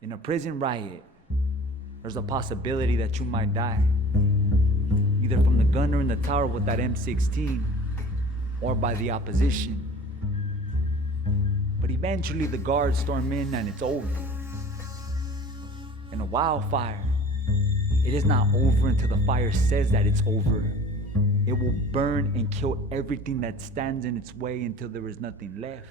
In a prison riot, there's a possibility that you might die, either from the gunner in the tower with that M16 or by the opposition. But eventually the guards storm in and it's over. In a wildfire, it is not over until the fire says that it's over. It will burn and kill everything that stands in its way until there is nothing left.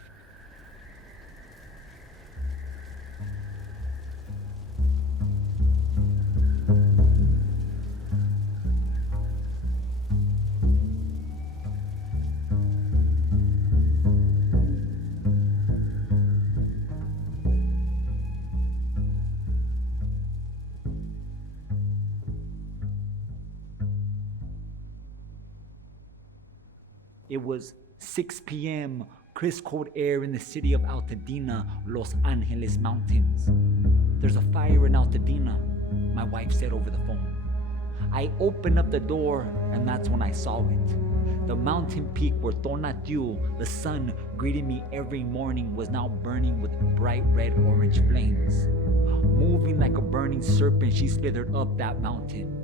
It was 6 p.m., crisp cold air in the city of Altadena, Los Angeles mountains. There's a fire in Altadena, my wife said over the phone. I opened up the door and that's when I saw it. The mountain peak where Tonatiuh, the sun, greeted me every morning was now burning with bright red-orange flames. Moving like a burning serpent, she slithered up that mountain.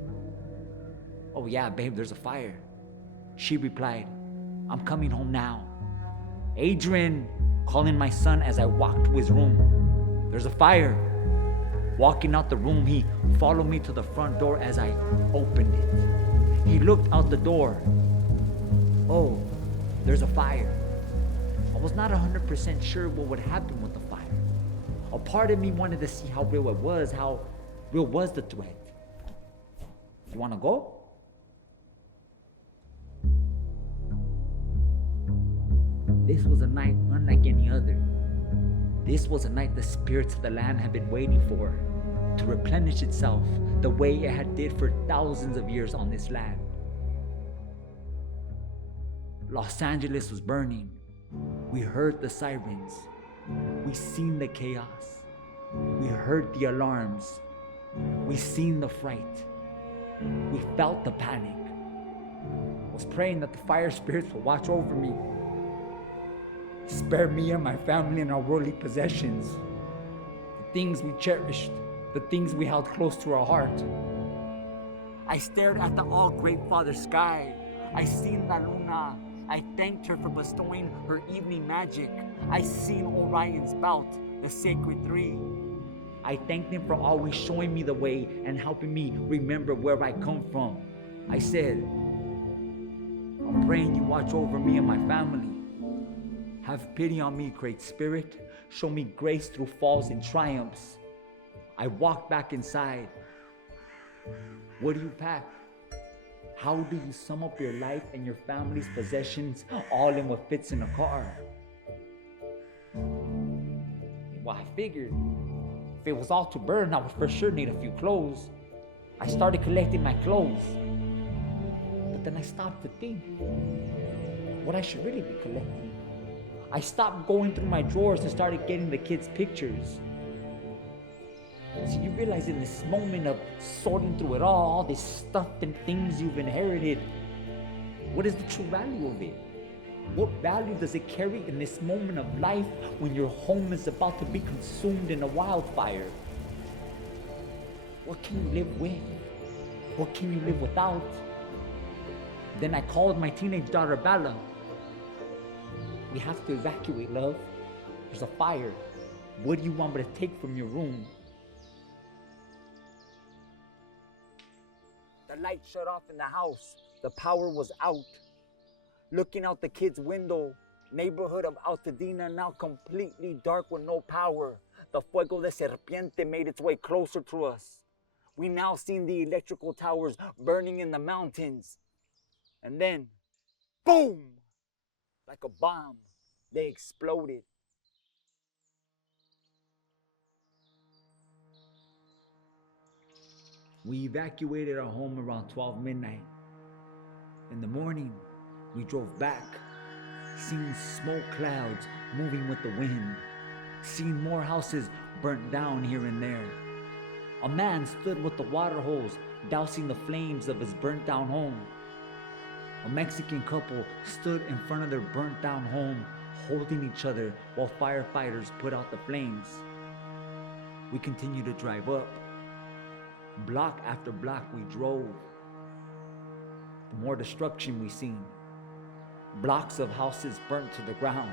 Oh yeah, babe, there's a fire. She replied, I'm coming home now. Adrian, calling my son as I walked to his room. There's a fire. Walking out the room, he followed me to the front door as I opened it. He looked out the door. Oh, there's a fire. I was not 100% sure what would happen with the fire. A part of me wanted to see how real it was, how real was the threat. You wanna go? This was a night unlike any other. This was a night the spirits of the land had been waiting for, to replenish itself the way it had did for thousands of years on this land. Los Angeles was burning. We heard the sirens. We seen the chaos. We heard the alarms. We seen the fright. We felt the panic. I was praying that the fire spirits would watch over me. Spare me and my family and our worldly possessions, the things we cherished, the things we held close to our heart. I stared at the all-great Father sky. I seen La Luna. I thanked her for bestowing her evening magic. I seen Orion's belt, the sacred three. I thanked him for always showing me the way and helping me remember where I come from. I said, I'm praying you watch over me and my family. Have pity on me, Great Spirit. Show me grace through falls and triumphs. I walked back inside. What do you pack? How do you sum up your life and your family's possessions all in what fits in a car? Well, I figured if it was all to burn, I would for sure need a few clothes. I started collecting my clothes. But then I stopped to think what I should really be collecting. I stopped going through my drawers and started getting the kids' pictures. So you realize in this moment of sorting through it all this stuff and things you've inherited, what is the true value of it? What value does it carry in this moment of life when your home is about to be consumed in a wildfire? What can you live with? What can you live without? Then I called my teenage daughter Bella. We have to evacuate, love. There's a fire. What do you want me to take from your room? The light shut off in the house. The power was out. Looking out the kids' window, neighborhood of Altadena now completely dark with no power. The Fuego de Serpiente made its way closer to us. We now seen the electrical towers burning in the mountains. And then, boom! Like a bomb, they exploded. We evacuated our home around 12 midnight. In the morning, we drove back, seeing smoke clouds moving with the wind, seeing more houses burnt down here and there. A man stood with the water hose, dousing the flames of his burnt down home. A Mexican couple stood in front of their burnt down home, holding each other while firefighters put out the flames. We continued to drive up. Block after block we drove. The more destruction we seen. Blocks of houses burnt to the ground.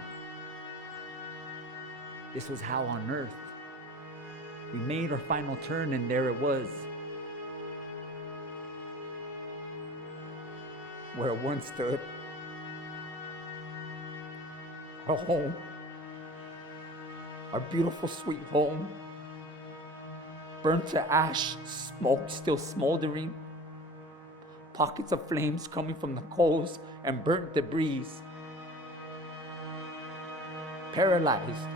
This was hell on earth. We made our final turn and there it was. Where it once stood. Our home. Our beautiful sweet home. Burnt to ash, smoke still smoldering. Pockets of flames coming from the coals and burnt debris. Paralyzed.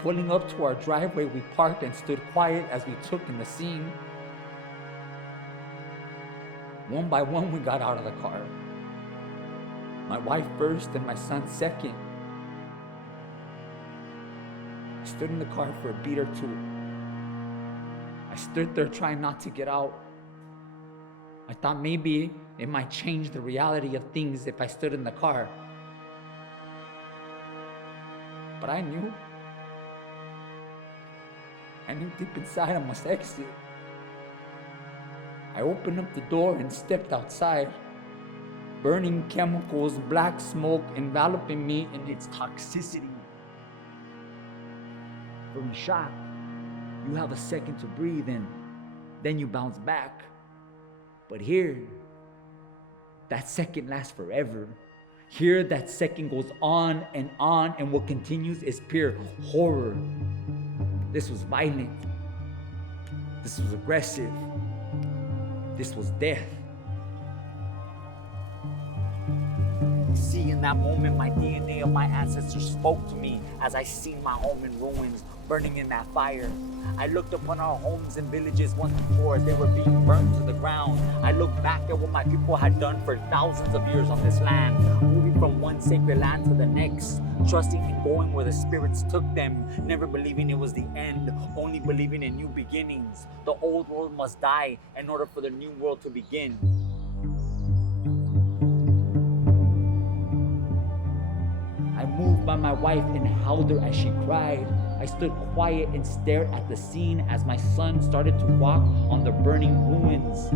Pulling up to our driveway, we parked and stood quiet as we took in the scene. One by one, we got out of the car. My wife first and my son second. I stood in the car for a beat or two. I stood there trying not to get out. I thought maybe it might change the reality of things if I stood in the car. But I knew deep inside I must exit. I opened up the door and stepped outside. Burning chemicals, black smoke enveloping me in its toxicity. From shock, you have a second to breathe and then you bounce back. But here, that second lasts forever. Here, that second goes on, and what continues is pure horror. This was violent. This was aggressive. This was death. See, in that moment, my DNA of my ancestors spoke to me as I seen my home in ruins, burning in that fire. I looked upon our homes and villages once before as they were being burned to the ground. I looked back at what my people had done for thousands of years on this land, moving from one sacred land to the next, trusting and going where the spirits took them, never believing it was the end, only believing in new beginnings. The old world must die in order for the new world to begin. I moved by my wife and held her as she cried. I stood quiet and stared at the scene as my son started to walk on the burning ruins,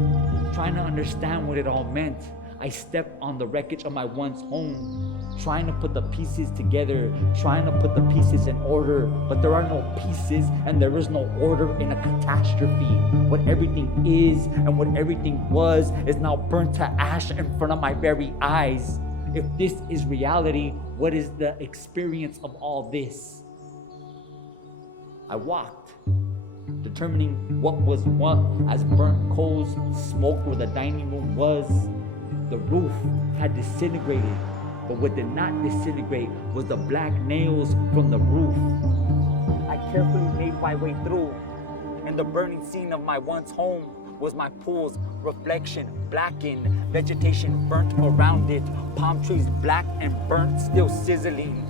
trying to understand what it all meant. I stepped on the wreckage of my once home, trying to put the pieces together, trying to put the pieces in order, but there are no pieces and there is no order in a catastrophe. What everything is and what everything was is now burnt to ash in front of my very eyes. If this is reality, what is the experience of all this? I walked, determining what was what as burnt coals smoked where the dining room was. The roof had disintegrated, but what did not disintegrate was the black nails from the roof. I carefully made my way through, and the burning scene of my once home was my pool's reflection, blackened, vegetation burnt around it, palm trees black and burnt, still sizzling.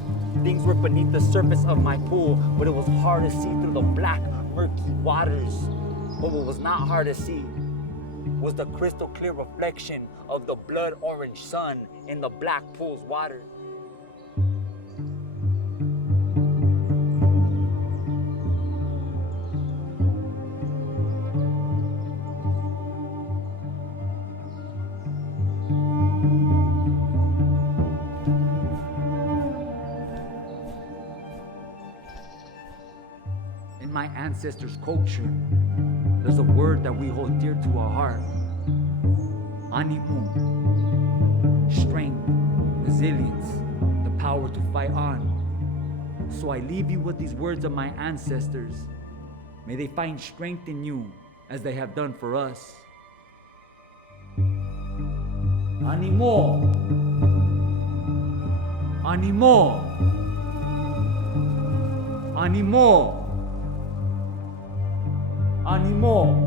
Things were beneath the surface of my pool, but it was hard to see through the black, murky waters. But what was not hard to see was the crystal clear reflection of the blood orange sun in the black pool's water. In my ancestors' culture, there's a word that we hold dear to our heart. Ánimo. Strength, resilience, the power to fight on. So I leave you with these words of my ancestors. May they find strength in you as they have done for us. Ánimo. Ánimo. Ánimo. Ánimo.